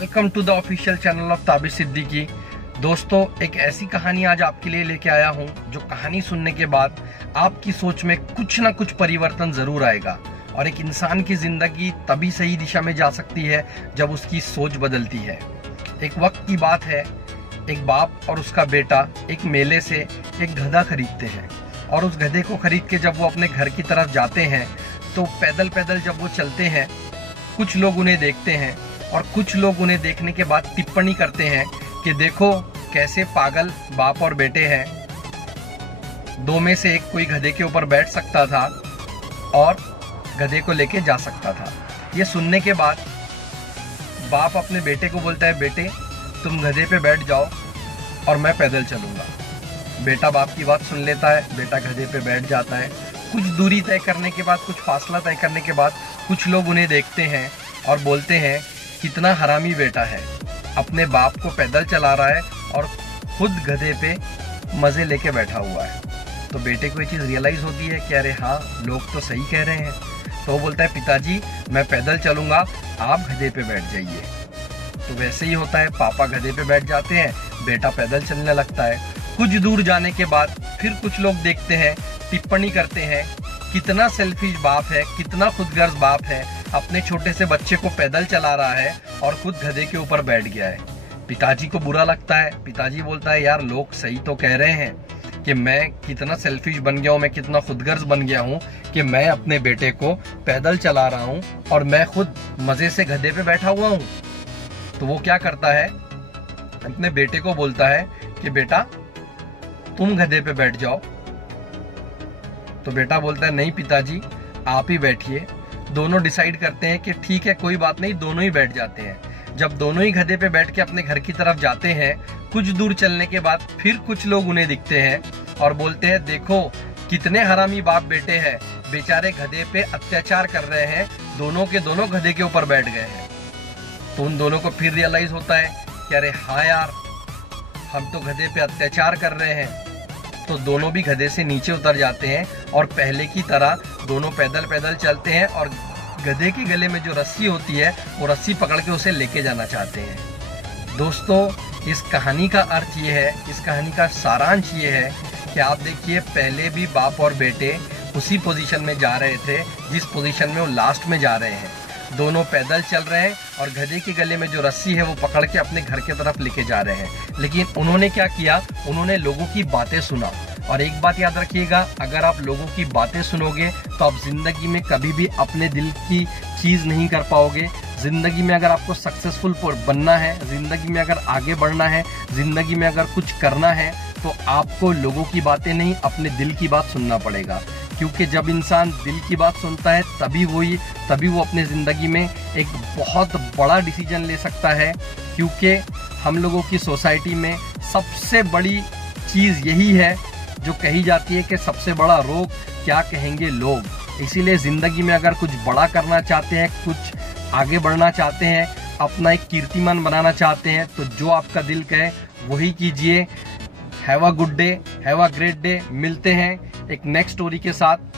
Welcome to the official channel of Tabish Siddiqui. दोस्तों, एक ऐसी कहानी आज आपके लिए लेके आया हूं जो कहानी सुनने के बाद आपकी सोच में कुछ ना कुछ परिवर्तन जरूर आएगा। और एक इंसान की जिंदगी तभी सही दिशा में जा सकती है जब उसकी सोच बदलती है। एक वक्त की बात है, एक बाप और उसका बेटा एक मेले से एक गधा खरीदते हैं। और उस गधे को खरीद के जब वो अपने घर की तरफ जाते हैं तो पैदल पैदल जब वो चलते हैं, कुछ लोग उन्हें देखते हैं और कुछ लोग उन्हें देखने के बाद टिप्पणी करते हैं कि देखो कैसे पागल बाप और बेटे हैं। दो में से एक कोई गधे के ऊपर बैठ सकता था और गधे को लेके जा सकता था। ये सुनने के बाद बाप अपने बेटे को बोलता है, बेटे तुम गधे पे बैठ जाओ और मैं पैदल चलूंगा। बेटा बाप की बात सुन लेता है, बेटा गधे पे बैठ जाता है। कुछ दूरी तय करने के बाद, कुछ फासला तय करने के बाद कुछ लोग उन्हें देखते हैं और बोलते हैं, कितना हरामी बेटा है, अपने बाप को पैदल चला रहा है और खुद गधे पे मजे लेके बैठा हुआ है। तो बेटे को ये चीज़ रियलाइज होती है कि अरे हाँ, लोग तो सही कह रहे हैं। तो वो बोलता है, पिताजी मैं पैदल चलूंगा, आप गधे पे बैठ जाइए। तो वैसे ही होता है, पापा गधे पे बैठ जाते हैं, बेटा पैदल चलने लगता है। कुछ दूर जाने के बाद फिर कुछ लोग देखते हैं, टिप्पणी करते हैं, कितना सेल्फिश बाप है, कितना खुदगर्ज बाप है, अपने छोटे से बच्चे को पैदल चला रहा है और खुद गधे के ऊपर बैठ गया है। पिताजी को बुरा लगता है। पिताजी बोलता है, यार लोग सही तो कह रहे हैं कि मैं कितना सेल्फिश बन गया हूँ, मैं कितना खुदगर्ज बन गया हूँ कि मैं अपने बेटे को पैदल चला रहा हूँ और मैं खुद मजे से गधे पे बैठा हुआ हूँ। तो वो क्या करता है, अपने बेटे को बोलता है कि बेटा तुम गधे पे बैठ जाओ। तो बेटा बोलता है, नहीं पिताजी आप ही बैठिए। दोनों डिसाइड करते हैं कि ठीक है कोई बात नहीं, दोनों ही बैठ जाते हैं। जब दोनों ही गधे पे बैठ के अपने घर की तरफ जाते हैं, कुछ दूर चलने के बाद फिर कुछ लोग उन्हें दिखते हैं और बोलते हैं, देखो कितने हरामी बाप बेटे हैं, बेचारे गधे पे अत्याचार कर रहे हैं, दोनों के दोनों गधे के ऊपर बैठ गए हैं। तो उन दोनों को फिर रियलाइज होता है कि अरे हाँ यार, हम तो गधे पे अत्याचार कर रहे हैं। तो दोनों भी गधे से नीचे उतर जाते हैं और पहले की तरह दोनों पैदल पैदल चलते हैं और गधे के गले में जो रस्सी होती है वो रस्सी पकड़ के उसे लेके जाना चाहते हैं। दोस्तों, इस कहानी का अर्थ ये है, इस कहानी का सारांश ये है कि आप देखिए, पहले भी बाप और बेटे उसी पोजीशन में जा रहे थे जिस पोजीशन में वो लास्ट में जा रहे हैं। दोनों पैदल चल रहे हैं और गधे के गले में जो रस्सी है वो पकड़ के अपने घर की तरफ लेके जा रहे हैं। लेकिन उन्होंने क्या किया, उन्होंने लोगों की बातें सुना। और एक बात याद रखिएगा, अगर आप लोगों की बातें सुनोगे तो आप जिंदगी में कभी भी अपने दिल की चीज़ नहीं कर पाओगे। जिंदगी में अगर आपको सक्सेसफुल बनना है, जिंदगी में अगर आगे बढ़ना है, जिंदगी में अगर कुछ करना है, तो आपको लोगों की बातें नहीं, अपने दिल की बात सुनना पड़ेगा। क्योंकि जब इंसान दिल की बात सुनता है तभी वो अपने ज़िंदगी में एक बहुत बड़ा डिसीजन ले सकता है। क्योंकि हम लोगों की सोसाइटी में सबसे बड़ी चीज़ यही है जो कही जाती है कि सबसे बड़ा रोग क्या कहेंगे लोग। इसीलिए ज़िंदगी में अगर कुछ बड़ा करना चाहते हैं, कुछ आगे बढ़ना चाहते हैं, अपना एक कीर्तिमान बनाना चाहते हैं, तो जो आपका दिल कहे वही कीजिए। Have a good day, have a great day. मिलते हैं एक नेक्स्ट स्टोरी के साथ।